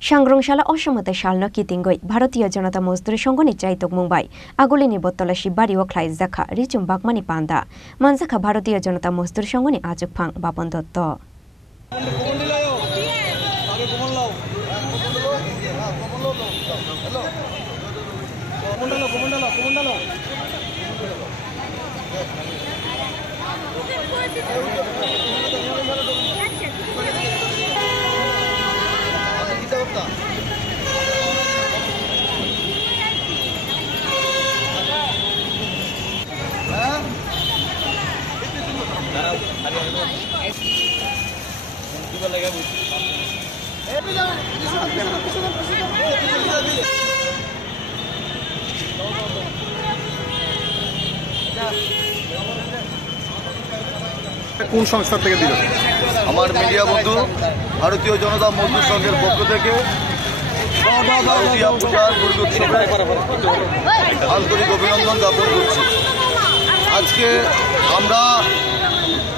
সাংগ্রংশালা অসমতে সালন কিতিঙ্গই ভারতীয় জনতা মজদুর সংঘনি চাইতক মুম্বাই আগুলিনি বত্তলাসি বাড়ি ও খ্লাই জাখা রিচুম বাগমানি পান্দা মানজাখা ভারতীয় জনতা মজদুর সংঘনি আজক ফাং বাপন দত্ত কোন সংস্থা থেকে দিল? আমার মিডিয়া বন্ধু ভারতীয় জনতা মজদুর সংঘের পক্ষ থেকে শারদীয়া পূজার দুর্গোৎসবে আন্তরিক অভিনন্দন জ্ঞাপন করছি। আজকে আমরা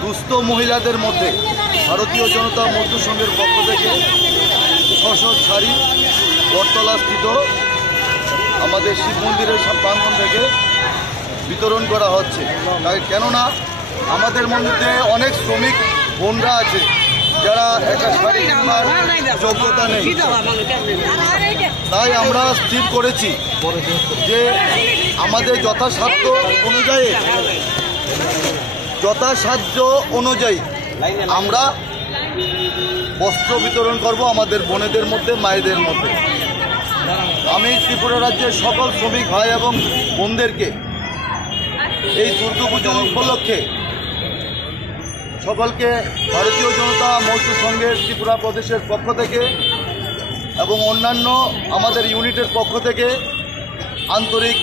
দুস্থ মহিলাদের মধ্যে ভারতীয় জনতা মজদুর সংঘের পক্ষ থেকে 600 শাড়ি বটতলা স্থিত আমাদের শিব মন্দিরের প্রাঙ্গণ থেকে বিতরণ করা হচ্ছে। কেননা আমাদের মধ্যে অনেক শ্রমিক বোনরা আছে যারা একটা শাড়ি কেনার যোগ্যতা নেই, তাই আমরা স্থির করেছি যে আমাদের যথাসাধ্য অনুযায়ী আমরা বস্ত্র বিতরণ করব আমাদের বোনেদের মধ্যে, মায়েদের মধ্যে। আমি ত্রিপুরা রাজ্যের সকল শ্রমিক ভাই এবং বোনদেরকে এই দুর্গাপুজো উপলক্ষে সকলকে ভারতীয় জনতা মজদুর সংঘের ত্রিপুরা প্রদেশের পক্ষ থেকে এবং অন্যান্য আমাদের ইউনিটের পক্ষ থেকে আন্তরিক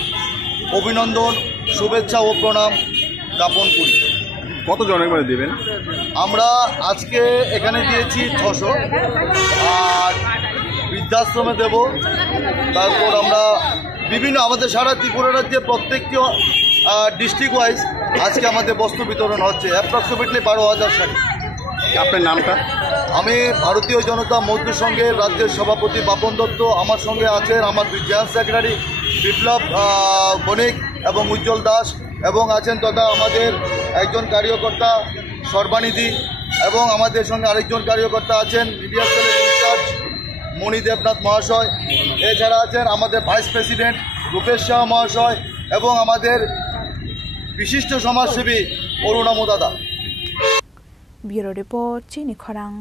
অভিনন্দন, শুভেচ্ছা ও প্রণাম জ্ঞাপন করি। কতজন একবারে দেবেন? আমরা আজকে এখানে দিয়েছি 600, আর বৃদ্ধাশ্রমে দেব। তারপর আমরা বিভিন্ন আমাদের সারা ত্রিপুরা রাজ্যে প্রত্যেকটি ডিস্ট্রিক্ট ওয়াইজ আজকে আমাদের বস্ত্র বিতরণ হচ্ছে অ্যাপ্রক্সিমেটলি 12,000 শাড়ি। আপনার নামটা? আমি ভারতীয় জনতা মজদুর সংঘের রাজ্যের সভাপতি বাপন দত্ত। আমার সঙ্গে আছেন আমার জেনারেল সেক্রেটারি বিপ্লব বণিক এবং উজ্জ্বল দাস, এবং আছেন তথা আমাদের একজন কার্যকর্তা সর্বানিধি, এবং আমাদের সঙ্গে আরেকজন কার্যকর্তা আছেন মিডিয়া সেলের ইনচার্জ মণি দেবনাথ মহাশয়। এছাড়া আছেন আমাদের ভাইস প্রেসিডেন্ট রূপেশ শাহ মহাশয় এবং আমাদের বিশিষ্ট সমাজসেবী অরুণামু দাদা। ব্যুরো রিপোর্ট চিনি খরাং।